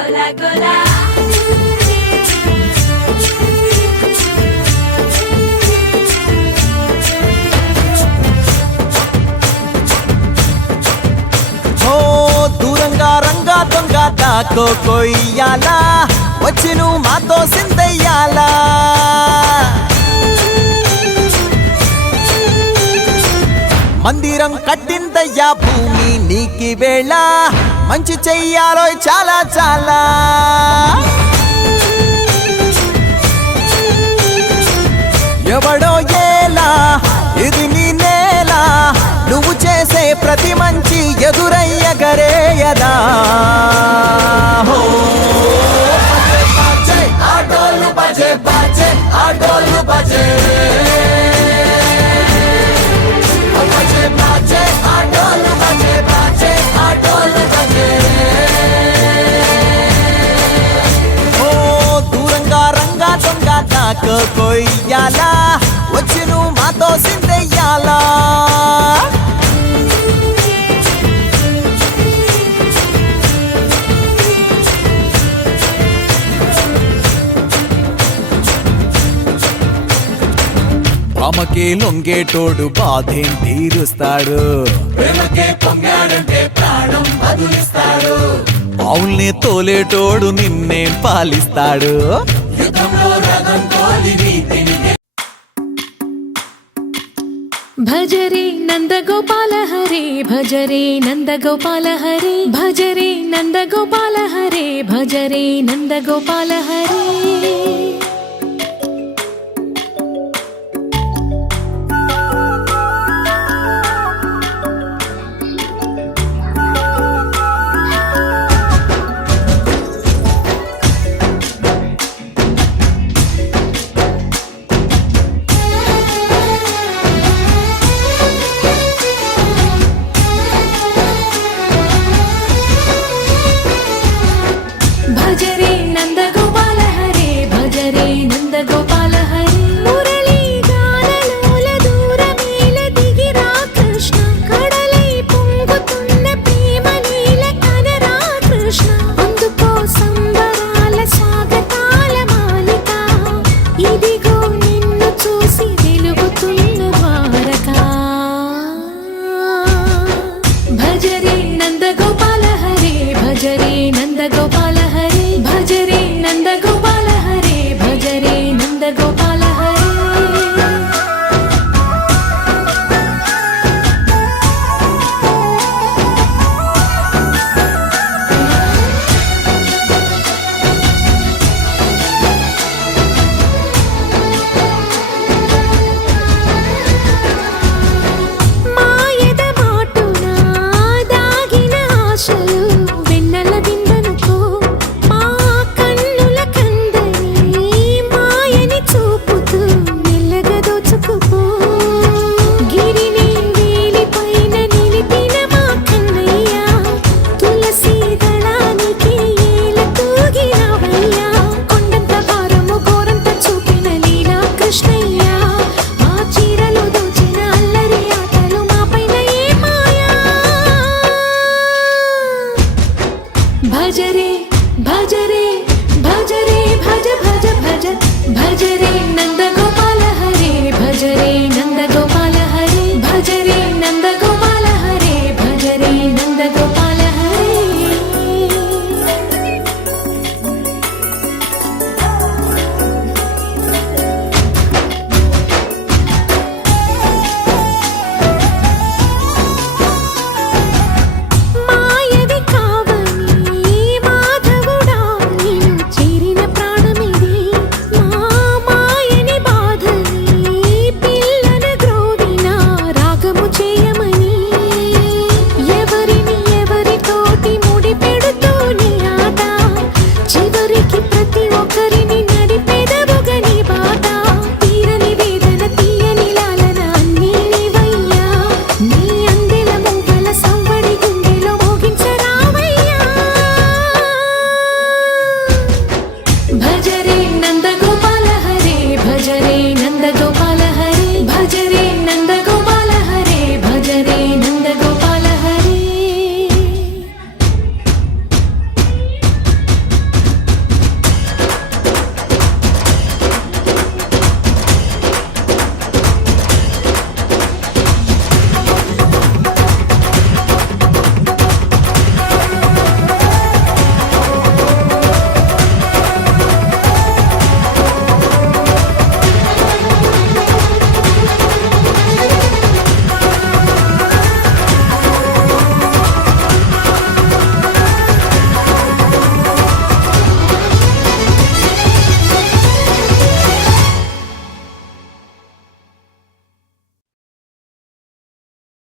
గోలా గోలా దూరంగా రంగా దొంగ దాకో కొయ్యాలా వచ్చి నువ్వు మాతో సిందయ్యాలా మందిరం కట్టిందయ్యా భూమి నీకి వేళ మంచి చెయ్యాలో చాలా చాలా ఎవడో ఏలా ఇది నీ నేల నువ్వు చేసే ప్రతి మంచి ఎదురయ్యగరేయదా ఆటోలు బజే బజే ఆటోలు బజే దూరంగా రంగా దొంగ నాకు కొయ్యాలా వచ్చి నువ్వు మాతో సిందెయ్యాలా ఆమెకే లొంగేటోడు బాధేం తీరుస్తాడు అవుల్ని తోలేటోడు నిన్నేం పాలిస్తాడు భజరే నందగోపాల హరే భజరే నందగోపాల హరే భజరే నందగోపాల హరే భజరే నందగోపాల హరే భజరే నందగోపాల హరే భజరే నందగోపాల హరే మురళీ గానలోల దూరమేల దిగిరా కృష్ణ కడలై పొంగుతున్న ప్రేమ నీల కనరా కృష్ణ అందుకో సంబరాల స్వాగతాల మాలిక ఇదిగో నిన్ను చూసి వెలుగుతున్న ద్వారక భజరే నందగోపాల హరే భజరే నందగోపాల హరే భజరే నందగోపాల హరే భజరే నందగోపాల హరే మాయద మాటునా దాగిన ఆశలు వెన్నెల విందనుకో మా కన్నుల కందని మాయని చూపుతూ మెల్లగా దోచుకుపో గిరిని వేలిపైన నిలిపిన మా కన్నయ్య తులసి దళానికి ఏల తూగినవయ్యా కొండంత భారము గోరంత చూపిన లీలా కృష్ణయ్య మా చీరలు దోచిన అల్లరి ఆటలు మాపైన ఏ మాయా భజరే భజరే భజరే భజ భజ భజ భజరే నందగోపాల హరే భజరే నందగోపాల